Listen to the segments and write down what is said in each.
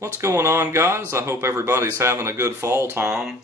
What's going on, guys? I hope everybody's having a good fall time.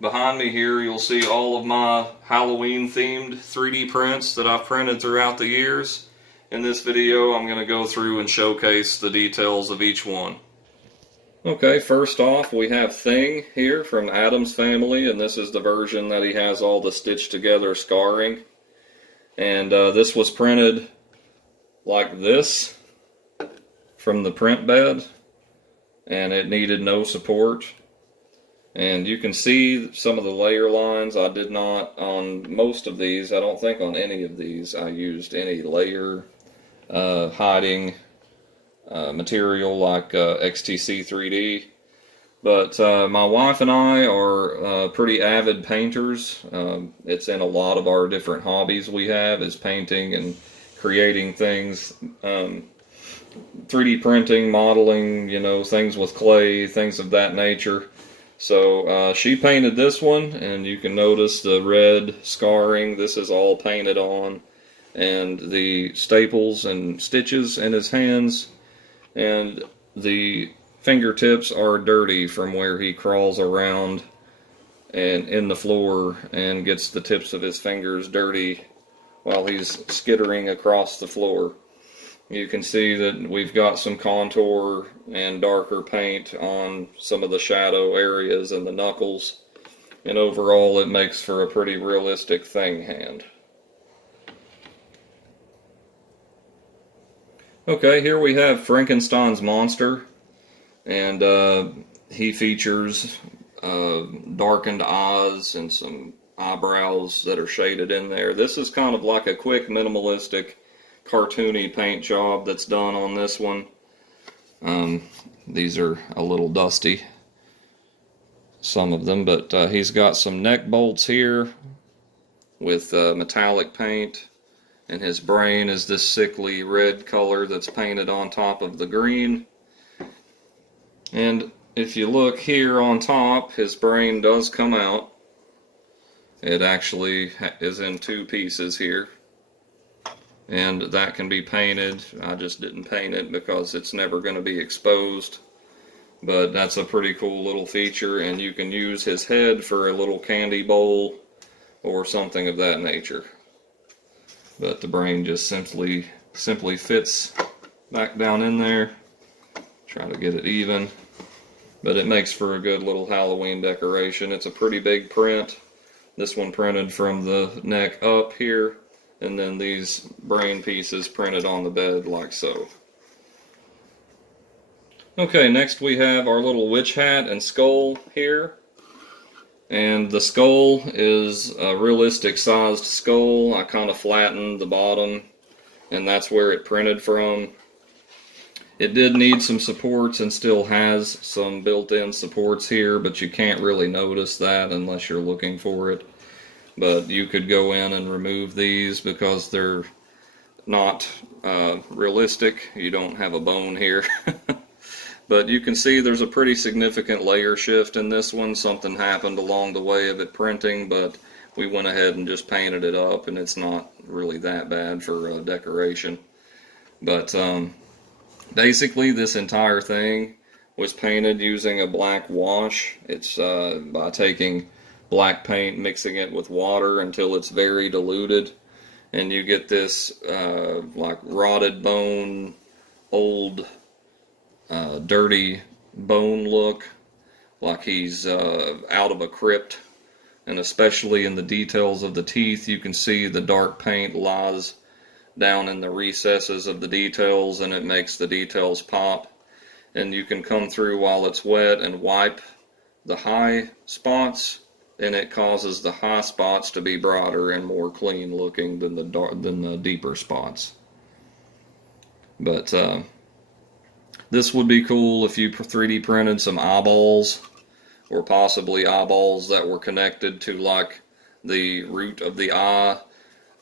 Behind me here you'll see all of my Halloween themed 3D prints that I've printed throughout the years. In this video I'm going to go through and showcase the details of each one. Okay, first off we have Thing here from Addams Family, and this is the version that he has all the stitched together scarring. And this was printed like this from the print bed, and it needed no support. And you can see some of the layer lines. I did not on most of these. I don't think on any of these I used any layer hiding material like XTC 3D. But my wife and I are pretty avid painters. It's in a lot of our different hobbies we have, is painting and creating things. 3D printing, modeling, you know, things with clay, things of that nature. So she painted this one, and you can notice the red scarring. This is all painted on, and the staples and stitches in his hands, and the fingertips are dirty from where he crawls around and in the floor and gets the tips of his fingers dirty while he's skittering across the floor. You can see that we've got some contour and darker paint on some of the shadow areas and the knuckles, and overall it makes for a pretty realistic Thing hand. Okay, here we have Frankenstein's monster, and he features darkened eyes and some eyebrows that are shaded in there. This is kind of like a quick minimalistic cartoony paint job that's done on this one. These are a little dusty, some of them, but he's got some neck bolts here with metallic paint, and his brain is this sickly red color that's painted on top of the green. And if you look here on top, his brain does come out. It actually is in two pieces here, and that can be painted. I just didn't paint it because it's never going to be exposed, but that's a pretty cool little feature, and you can use his head for a little candy bowl or something of that nature. But the brain just simply fits back down in there. Try to get it even, but it makes for a good little Halloween decoration. It's a pretty big print. This one printed from the neck up here, and then these brain pieces printed on the bed like so. Okay, next we have our little witch hat and skull here. And the skull is a realistic sized skull. I kind of flattened the bottom, and that's where it printed from. It did need some supports and still has some built-in supports here, but you can't really notice that unless you're looking for it. But you could go in and remove these because they're not realistic. You don't have a bone here. But you can see there's a pretty significant layer shift in this one. Something happened along the way of it printing, but we went ahead and just painted it up, and it's not really that bad for decoration. But basically this entire thing was painted using a black wash. It's by taking black paint, mixing it with water until it's very diluted, and you get this like rotted bone, old dirty bone look, like he's out of a crypt. And especially in the details of the teeth, you can see the dark paint lies down in the recesses of the details, and it makes the details pop. And you can come through while it's wet and wipe the high spots, and it causes the high spots to be brighter and more clean looking than the deeper spots. But this would be cool if you 3D printed some eyeballs, or possibly eyeballs that were connected to like the root of the eye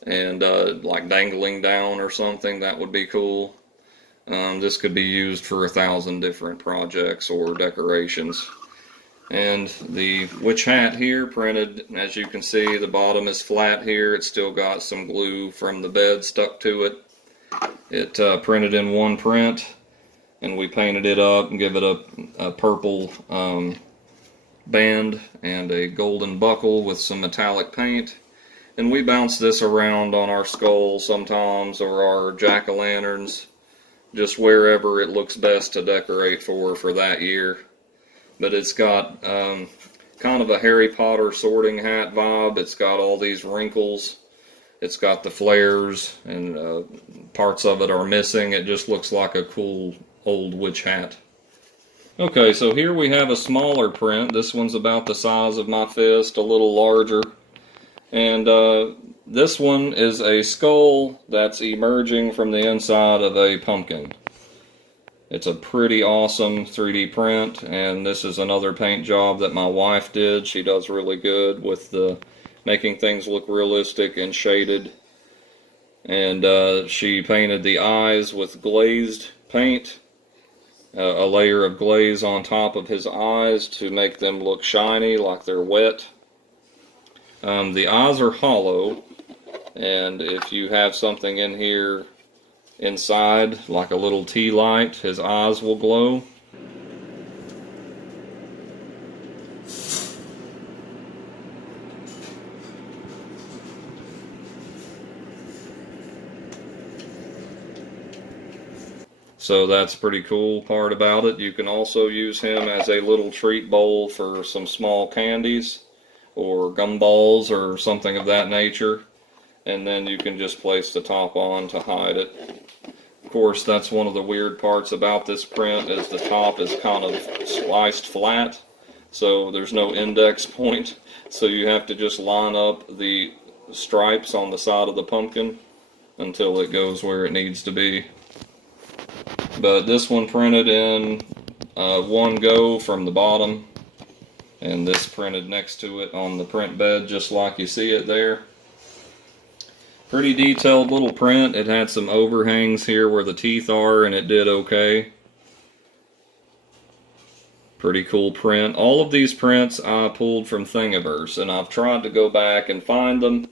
and like dangling down or something. That would be cool. This could be used for 1,000 different projects or decorations. And the witch hat here printed, as you can see, the bottom is flat here. It's still got some glue from the bed stuck to it. It printed in one print. and we painted it up and give it a purple band and a golden buckle with some metallic paint. And we bounce this around on our skull sometimes, or our jack-o'-lanterns, just wherever it looks best to decorate for that year. But it's got kind of a Harry Potter sorting hat vibe. It's got all these wrinkles. It's got the flares, and parts of it are missing. It just looks like a cool old witch hat. Okay, so here we have a smaller print. This one's about the size of my fist, a little larger. And this one is a skull that's emerging from the inside of a pumpkin. It's a pretty awesome 3D print, and this is another paint job that my wife did. She does really good with the making things look realistic and shaded. And she painted the eyes with glazed paint, a layer of glaze on top of his eyes to make them look shiny like they're wet. The eyes are hollow, and if you have something in here inside, like a little tea light, his eyes will glow. So that's pretty cool part about it. You can also use him as a little treat bowl for some small candies or gumballs or something of that nature, and then you can just place the top on to hide it. Of course, that's one of the weird parts about this print, is the top is kind of sliced flat, so there's no index point, so you have to just line up the stripes on the side of the pumpkin until it goes where it needs to be. But this one printed in one go from the bottom, and this printed next to it on the print bed just like you see it there. Pretty detailed little print. It had some overhangs here where the teeth are, and it did okay. Pretty cool print. All of these prints I pulled from Thingiverse, and I've tried to go back and find them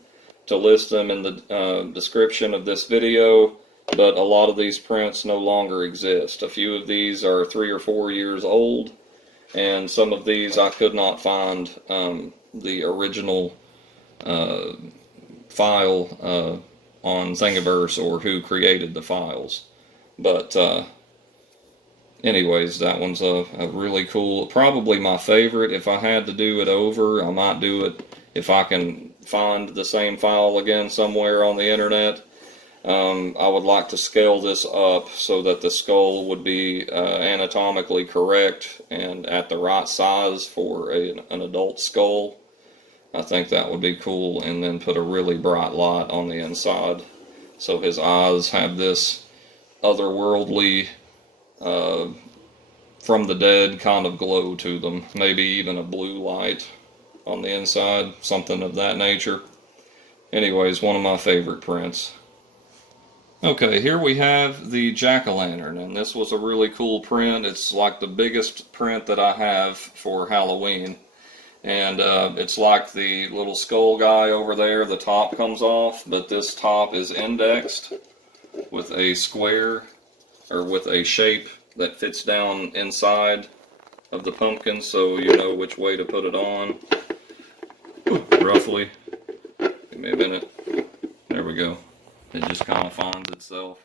to list them in the description of this video, but a lot of these prints no longer exist. A few of these are 3 or 4 years old, and some of these I could not find the original file on Thingiverse or who created the files. But anyways, that one's a really cool, probably my favorite. If I had to do it over, I might do it if I can find the same file again somewhere on the internet. I would like to scale this up so that the skull would be anatomically correct and at the right size for an adult skull. I think that would be cool, and then put a really bright light on the inside so his eyes have this otherworldly, from the dead kind of glow to them. Maybe even a blue light on the inside, something of that nature. Anyways, one of my favorite prints. Okay, here we have the Jack-o'-lantern, and this was a really cool print. It's like the biggest print that I have for Halloween. And it's like the little skull guy over there, the top comes off, but this top is indexed with a square, or with a shape that fits down inside of the pumpkin, so you know which way to put it on, roughly. Give me a minute. There we go. It just kind of finds itself.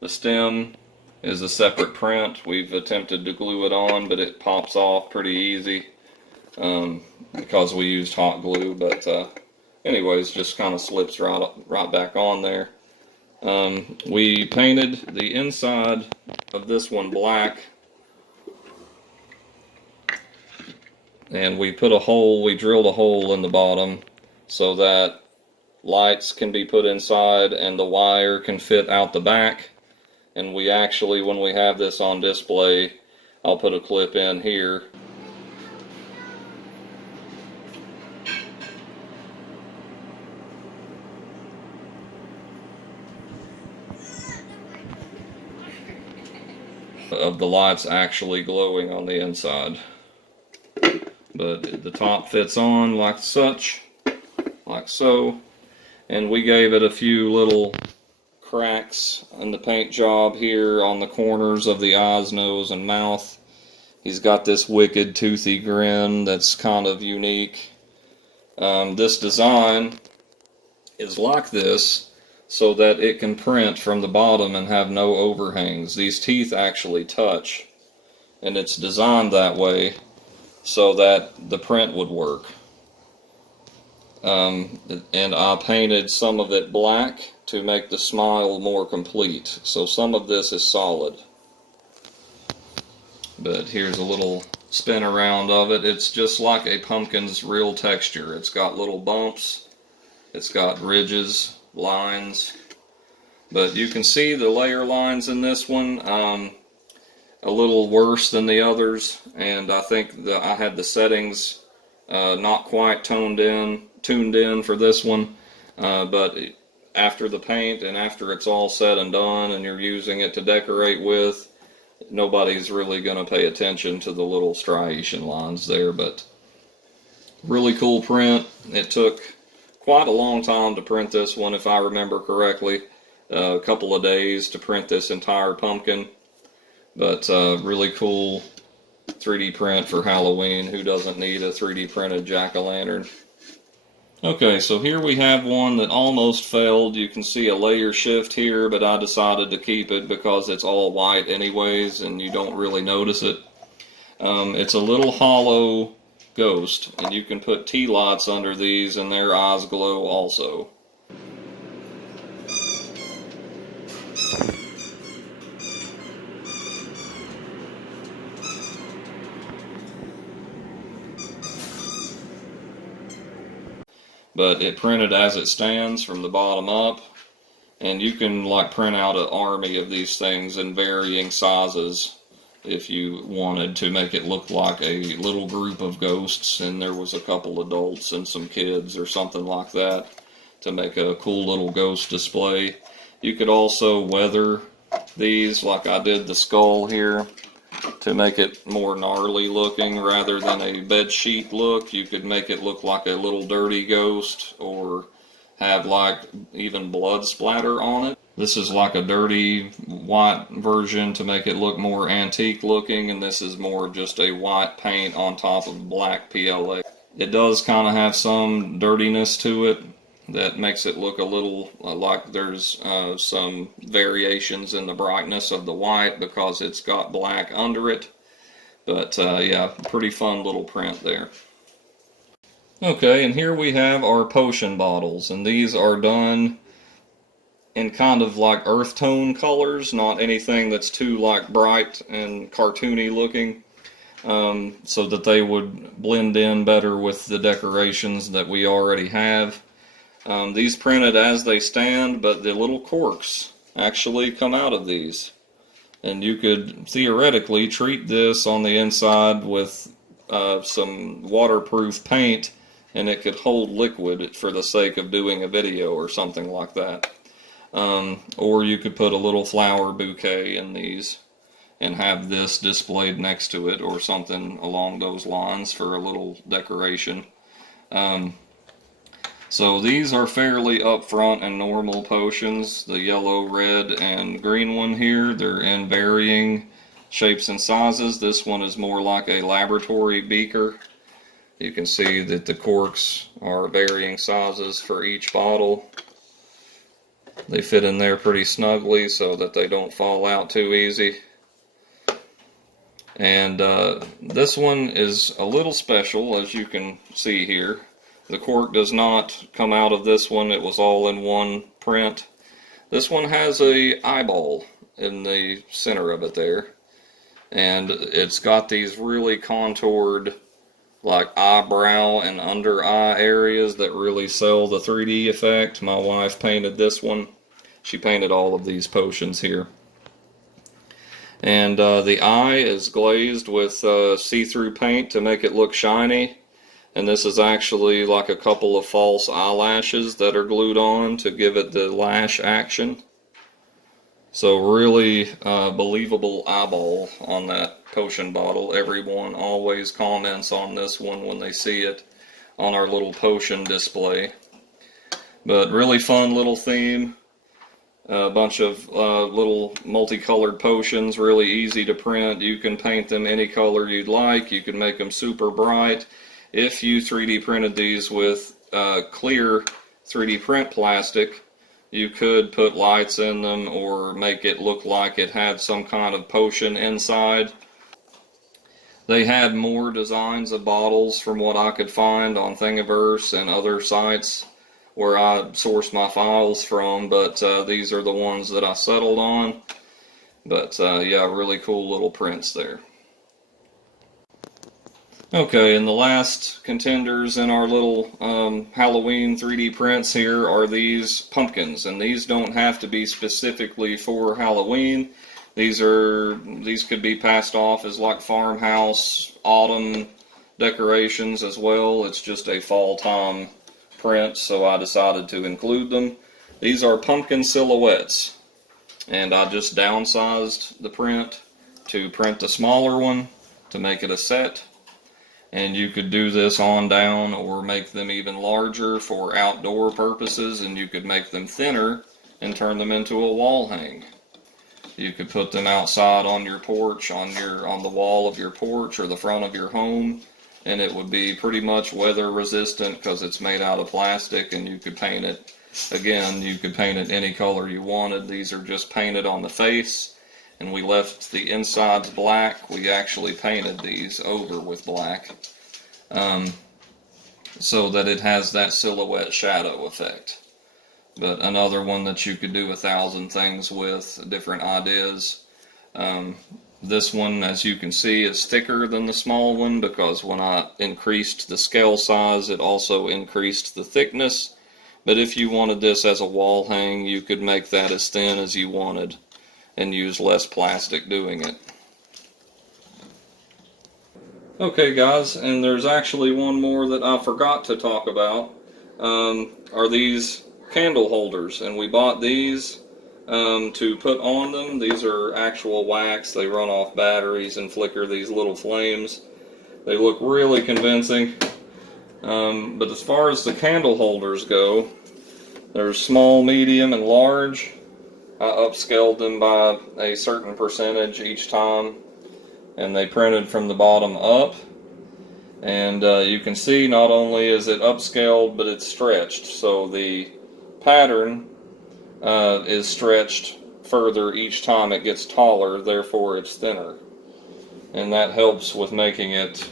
The stem is a separate print. We've attempted to glue it on, but it pops off pretty easy because we used hot glue. But anyways, just kind of slips right back on there. We painted the inside of this one black, and we put a hole, we drilled a hole in the bottom so that lights can be put inside and the wire can fit out the back. And we actually, when we have this on display, I'll put a clip in here. Of the lights actually glowing on the inside. But the top fits on like such, like so. And we gave it a few little cracks in the paint job here on the corners of the eyes, nose, and mouth. He's got this wicked toothy grin that's kind of unique. This design is like this so that it can print from the bottom and have no overhangs. These teeth actually touch, and it's designed that way so that the print would work. And I painted some of it black to make the smile more complete. So some of this is solid. But here's a little spin around of it. It's just like a pumpkin's real texture. It's got little bumps, it's got ridges, lines, but you can see the layer lines in this one a little worse than the others, and I think that I had the settings not quite tuned in for this one, but after the paint and after it's all said and done and you're using it to decorate with, nobody's really going to pay attention to the little striation lines there. But really cool print. It took quite a long time to print this one, if I remember correctly. A couple of days to print this entire pumpkin. But really cool 3D print for Halloween. Who doesn't need a 3D printed jack-o'-lantern? Okay, so here we have one that almost failed. You can see a layer shift here, but I decided to keep it because it's all white anyways and you don't really notice it. It's a little hollow ghost, and you can put tea lights under these and their eyes glow also. But it printed as it stands from the bottom up, and you can like print out an army of these things in varying sizes if you wanted to make it look like a little group of ghosts and there was a couple adults and some kids or something like that to make a cool little ghost display. You could also weather these like I did the skull here to make it more gnarly looking rather than a bed sheet look. You could make it look like a little dirty ghost or have like even blood splatter on it. This is like a dirty white version to make it look more antique looking, and this is more just a white paint on top of black PLA. It does kind of have some dirtiness to it that makes it look a little like there's some variations in the brightness of the white because it's got black under it. But yeah, pretty fun little print there. Okay, and here we have our potion bottles, and these are done in kind of like earth tone colors, not anything that's too like bright and cartoony looking, so that they would blend in better with the decorations that we already have. These printed as they stand, but the little corks actually come out of these. And you could theoretically treat this on the inside with some waterproof paint, and it could hold liquid for the sake of doing a video or something like that. Or you could put a little flower bouquet in these and have this displayed next to it or something along those lines for a little decoration. So these are fairly upfront and normal potions. The yellow, red, and green one here, they're in varying shapes and sizes. This one is more like a laboratory beaker. You can see that the corks are varying sizes for each bottle. They fit in there pretty snugly so that they don't fall out too easy. And this one is a little special, as you can see here. The cork does not come out of this one. It was all in one print. This one has a eyeball in the center of it there. And it's got these really contoured like eyebrow and under eye areas that really sell the 3D effect. My wife painted this one. She painted all of these potions here. And the eye is glazed with see-through paint to make it look shiny. And this is actually like a couple of false eyelashes that are glued on to give it the lash action. So really believable eyeball on that potion bottle. Everyone always comments on this one when they see it on our little potion display. But really fun little theme. a bunch of little multicolored potions, really easy to print. You can paint them any color you'd like. You can make them super bright. If you 3D printed these with clear 3D print plastic, you could put lights in them or make it look like it had some kind of potion inside. They had more designs of bottles from what I could find on Thingiverse and other sites where I source my files from, but these are the ones that I settled on. But yeah, really cool little prints there. Okay, and the last contenders in our little Halloween 3D prints here are these pumpkins, and these don't have to be specifically for Halloween. These could be passed off as like farmhouse, autumn decorations as well. It's just a fall time print, so I decided to include them. These are pumpkin silhouettes, and I just downsized the print to print the smaller one to make it a set. And you could do this on down or make them even larger for outdoor purposes, and you could make them thinner and turn them into a wall hang. You could put them outside on your porch, on the wall of your porch or the front of your home, and it would be pretty much weather resistant because it's made out of plastic, and you could paint it, again, you could paint it any color you wanted. These are just painted on the face, and we left the insides black. We actually painted these over with black so that it has that silhouette shadow effect. But another one that you could do 1,000 things with, different ideas. This one, as you can see, is thicker than the small one because when I increased the scale size, it also increased the thickness. But if you wanted this as a wall hang, you could make that as thin as you wanted and use less plastic doing it. Okay guys, and there's actually one more that I forgot to talk about, are these candle holders, and we bought these to put on them. These are actual wax. They run off batteries and flicker these little flames. They look really convincing, but as far as the candle holders go, there's small, medium, and large. I upscaled them by a certain percentage each time, and they printed from the bottom up. And you can see not only is it upscaled, but it's stretched. So the pattern is stretched further each time it gets taller, therefore it's thinner. And that helps with making it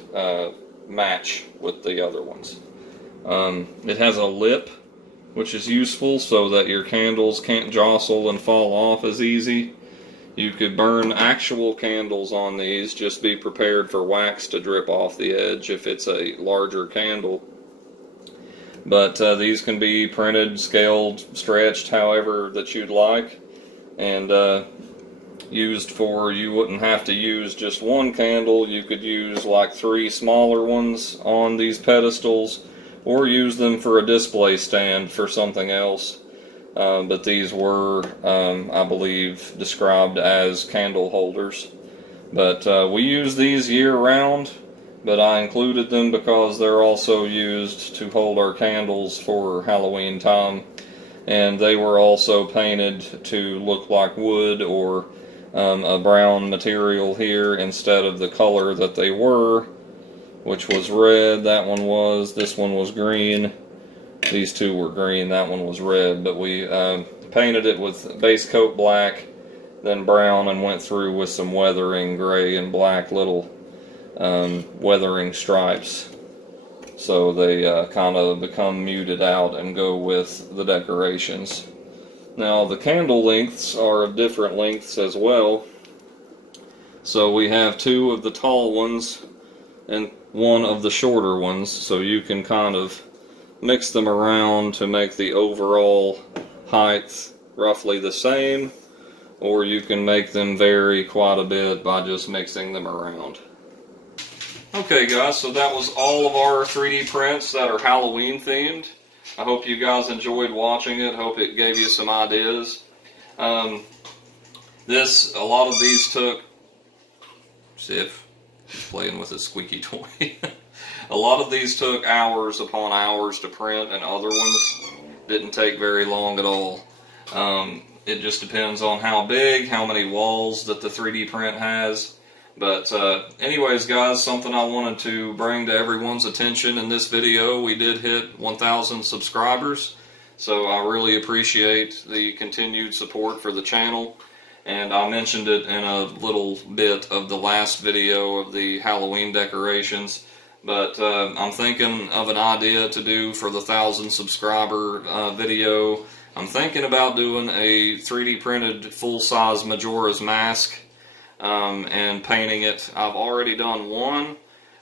match with the other ones. It has a lip, which is useful so that your candles can't jostle and fall off as easy. You could burn actual candles on these, just be prepared for wax to drip off the edge if it's a larger candle. But these can be printed, scaled, stretched, however that you'd like, and used for, you wouldn't have to use just one candle. You could use like 3 smaller ones on these pedestals, or use them for a display stand for something else. But these were, I believe, described as candle holders. But we use these year-round, but I included them because they're also used to hold our candles for Halloween time. And they were also painted to look like wood or a brown material here instead of the color that they were, which was red. That one was. This one was green. These two were green, that one was red, but we painted it with base coat black, then brown, and went through with some weathering gray and black little weathering stripes. So they kind of become muted out and go with the decorations. Now the candle lengths are of different lengths as well. So we have 2 of the tall ones and 1 of the shorter ones, so you can kind of mix them around to make the overall height roughly the same, or you can make them vary quite a bit by just mixing them around. Okay guys, so that was all of our 3D prints that are Halloween themed. I hope you guys enjoyed watching it. Hope it gave you some ideas. A lot of these took, see if he's playing with a squeaky toy. A lot of these took hours upon hours to print, and other ones didn't take very long at all. It just depends on how big, how many walls that the 3D print has. But anyways, guys, something I wanted to bring to everyone's attention in this video. We did hit 1,000 subscribers, so I really appreciate the continued support for the channel. And I mentioned it in a little bit of the last video of the Halloween decorations. But I'm thinking of an idea to do for the 1,000 subscriber video. I'm thinking about doing a 3D printed full-size Majora's Mask and painting it. I've already done one,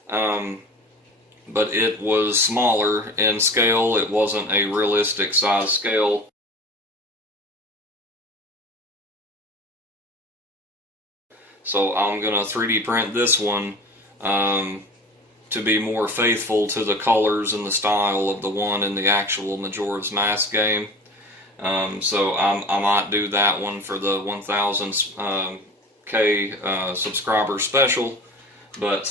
but it was smaller in scale. It wasn't a realistic size scale. So I'm going to 3D print this one to be more faithful to the colors and the style of the one in the actual Majora's Mask game. So I might do that one for the 1,000K subscriber special. But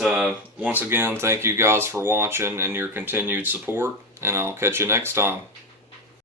once again, thank you guys for watching and your continued support, and I'll catch you next time.